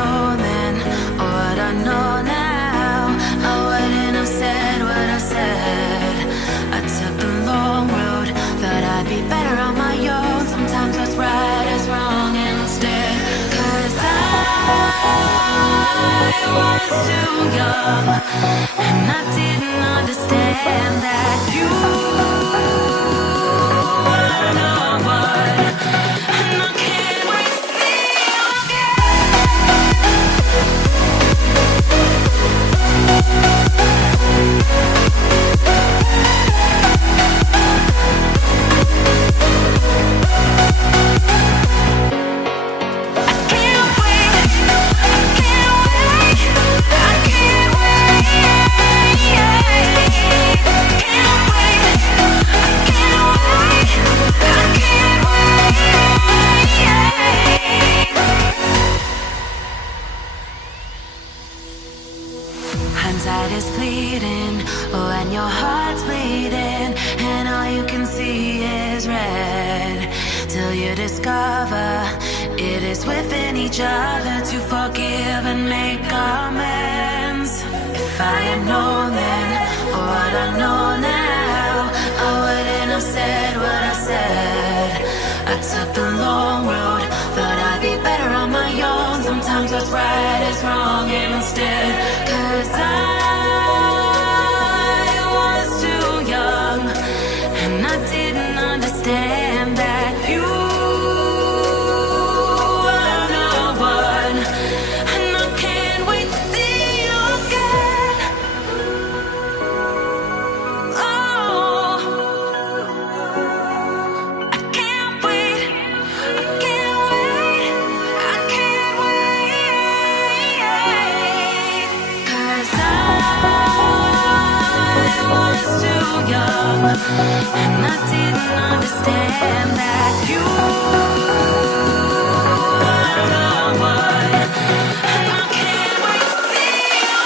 known then or what I know now, I wouldn't have said what I said. I took the long road, thought I'd be better on my own. Sometimes what's right is wrong instead. 'Cause I was too young, and I didn't understand that you were the one. And I can't wait to see you hindsight is fleeting when your heart's bleeding and all you can see is red, till you discover it is within each other to forgive and make amends. If I had known then or what I know now, I wouldn't have said what I said. I took the long road, thought I'd be better on my own. Sometimes what's right is wrong instead. 'Cause I was too young, and I didn't understand that you were the one. And I can't wait to see you again. Oh, I can't wait, I can't wait, I can't wait. 'Cause I was too young, and I didn't understand that you were the one. And I can't wait to see you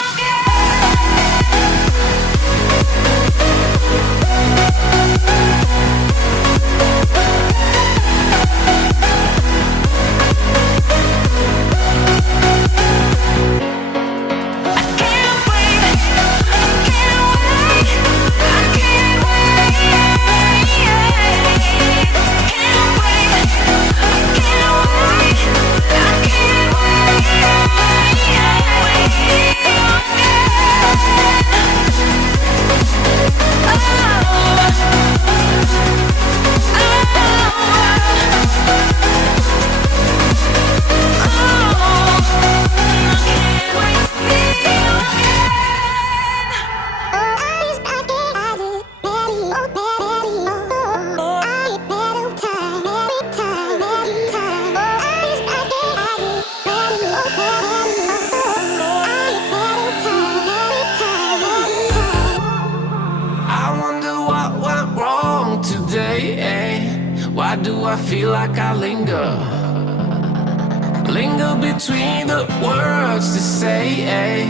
Why do I feel like I linger? Linger between the words to say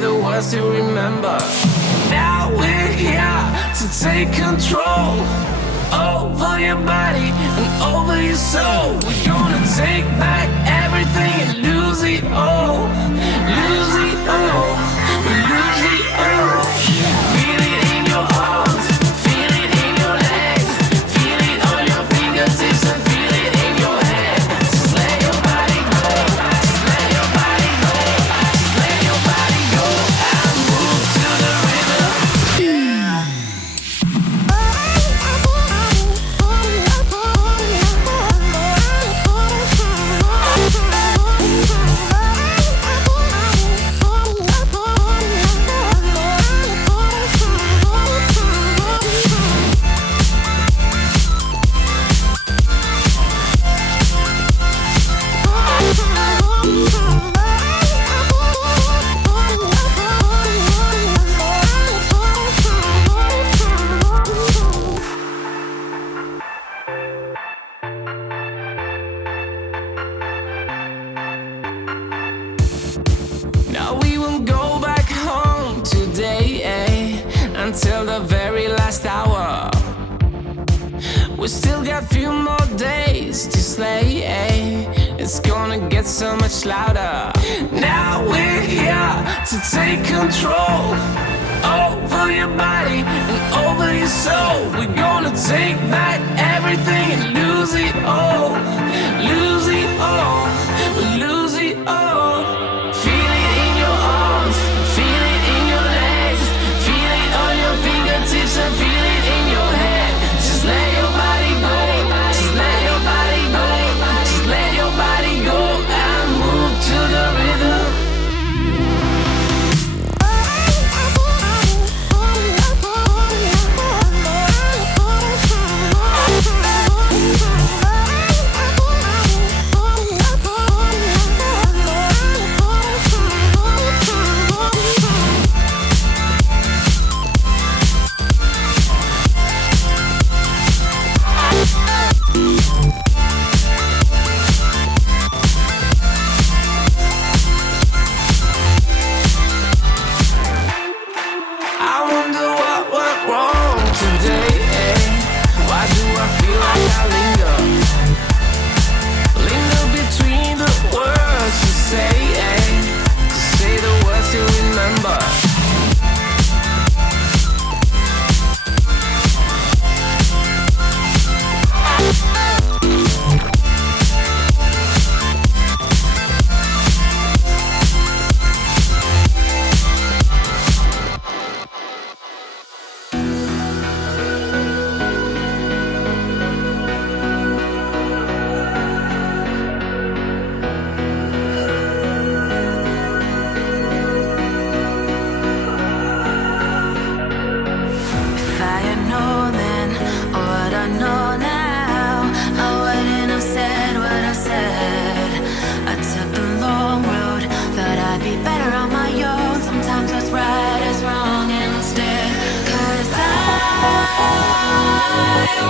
the words to remember. Now we're here to take control over your body and over your soul. We're gonna take back everything and lose it all. Lose it all. We lose it all. Feel it in your arms. Feel it in your legs. Feel it on your fingertips and feel it in your head. Just let your body go. Just let your body go. Just let your body go and move to the rhythm. Now we won't go back home today, until the very last hour. We still got few more days to slay, it's gonna get so much louder. Now we're here to take control over your body and over your soul. We're gonna take back everything and lose it all. Lose it all. We'll lose it all. Feel it in your arms, feel it in your legs, feel it on your fingertips and feel it in your head. Just let your body go, just let your body go, just let your body go and move to the rhythm. I wonder what went wrong today, eh? Why do I feel like I linger? Linger between the words you say, eh? To say the words you remember. If I had known then what I know now, I wouldn't have said what I said. I took the long road, thought I'd be better on my own. Sometimes what's right is wrong instead. 'Cause I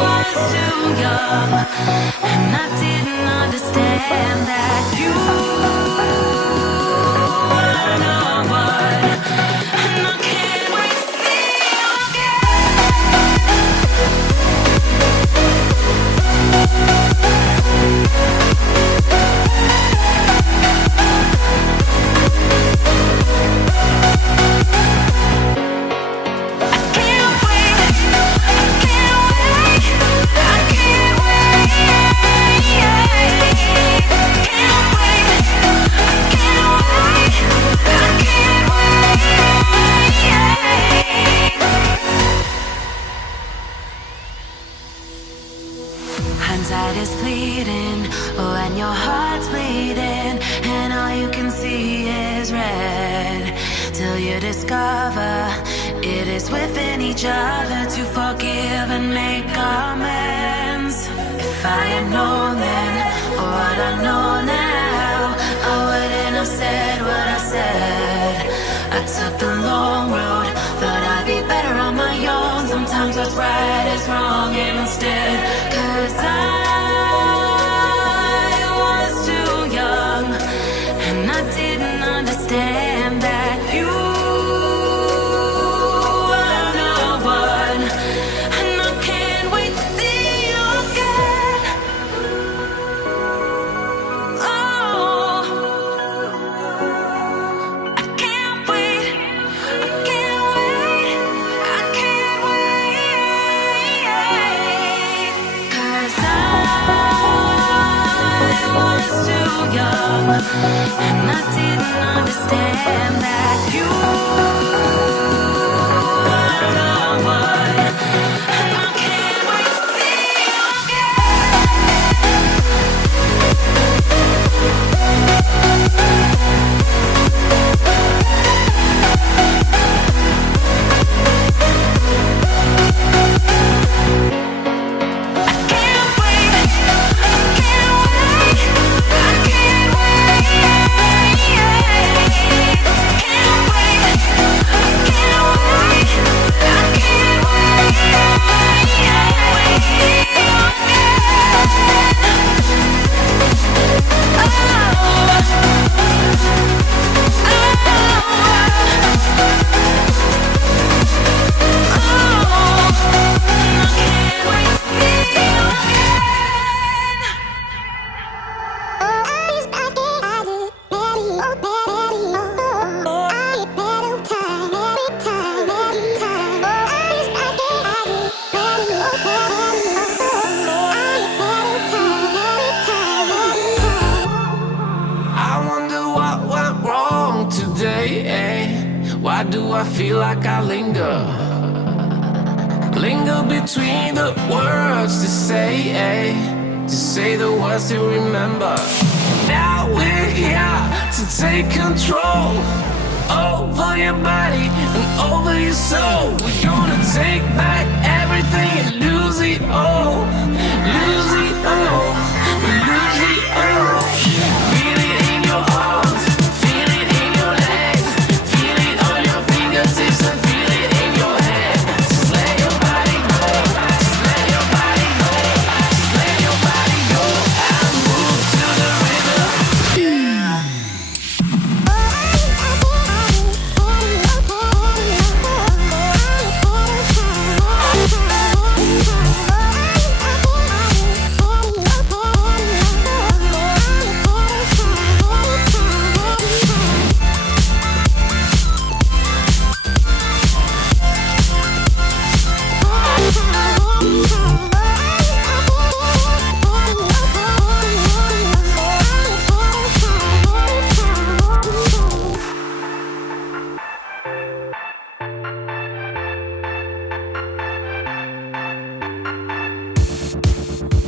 was too young, and I didn't understand that you were the one. And I can't wait to see you hindsight is fleeting, oh, and your heart's bleeding, and all you can see is red. Till you discover it is within each other to forgive and make amends. If I had known then what I know now, I wouldn't have said what I said. I took the long road, thought I'd be better on my own. Sometimes what's right is wrong instead. 'Cause I was too young, and I didn't understand that you were the one. And I can't wait to see you again. Oh, I can't wait, I can't wait, I can't wait. 'Cause I was too young, and I didn't understand that you were the one. And I can't wait to see you again. Why do I feel like I linger? Linger between the words to say the words to remember. Now we're here to take control over your body and over your soul. We're gonna take back everything and lose it all. Lose it all. We lose it all. Feel it in your arms, feel it in your legs, feel it on your fingertips and feel it in your head. Just let your body go, just let your body go, just let your body go and move to the rhythm.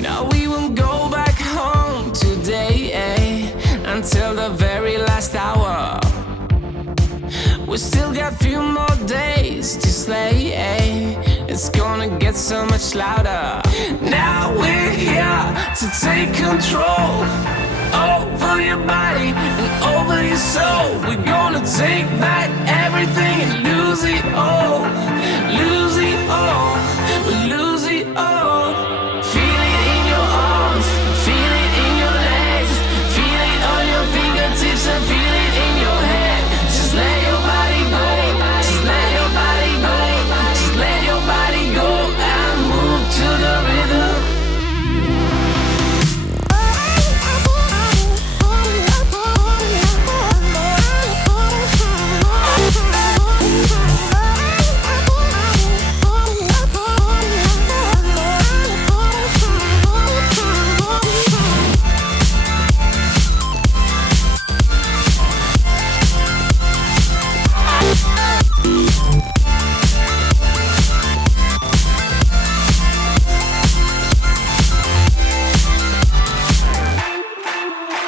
Now we won't go back home today, until the very last hour. We still got few more days to slay, it's gonna get so much louder. Now we're here to take control over your body and over your soul. We're gonna take back everything and lose it all. Lose it all, we lose it all. Feel it in your arms, feel it in your legs, feel it on your fingertips and feel it in your head. Just let your body go, just let your body go, just let your body go and move to the rhythm.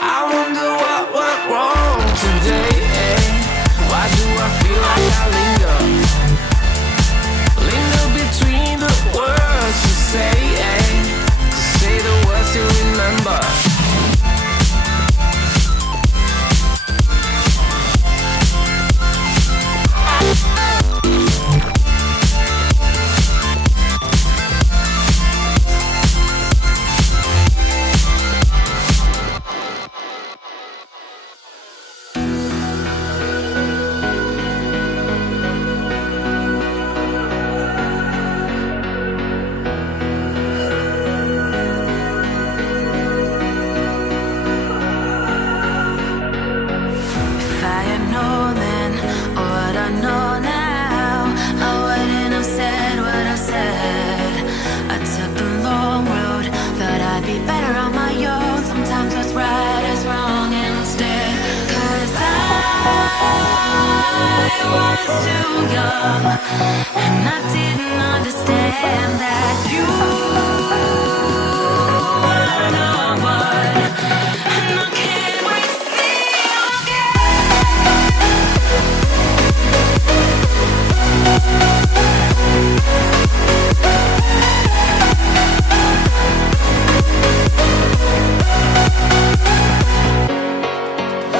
I wonder what went wrong today, Why do I feel like I linger? Linger between the words to say the words to remember. If I had known then what I know now, I wouldn't have said what I said. I took the long road, thought I'd be better on my own. Sometimes what's right is wrong instead. 'Cause I was too young, and I didn't understand that you were the one. And I can't wait to see you again.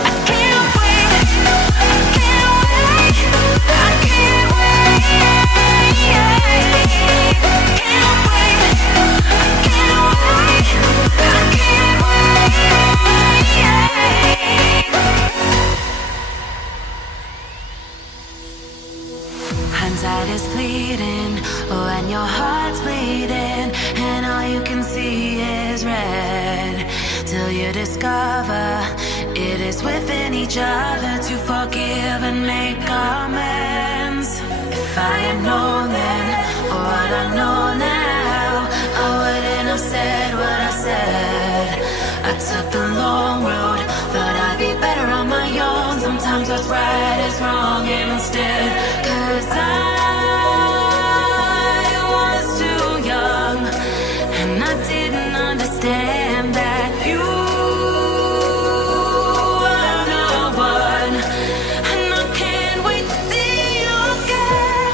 I can't wait, I can't wait, I can't wait, can't wait, I can't wait, I can't wait. Hindsight is fleeting when your heart's bleeding and all you can see is red. Till you discover it is within each other to forgive and make amends. If I had known then what I know now, I wouldn't have said what I said. I took the long road, thought I'd be better on my own. Sometimes Sometimes what's right is wrong instead. 'Cause I was too young, and I didn't understand that you are the one. And I can't wait to see you again.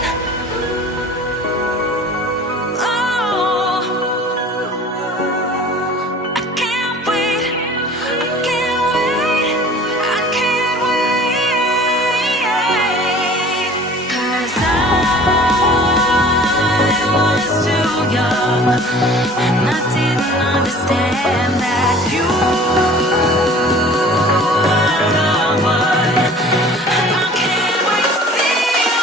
Oh, I can't wait. I can't wait. I can't wait. 'Cause I was too young, and I didn't understand that you are the one. And I can't wait to see you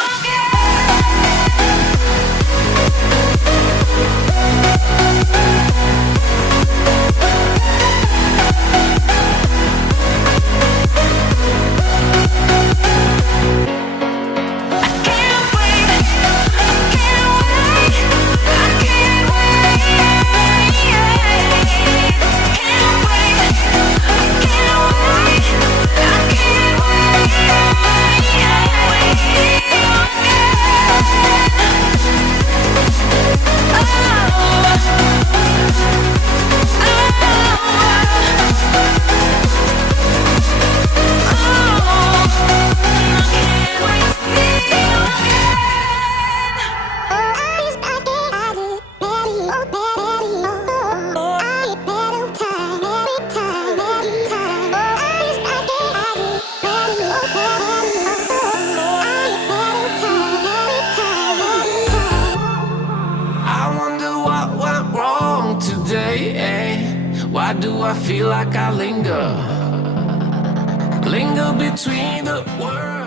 Why do I feel like I linger between the words?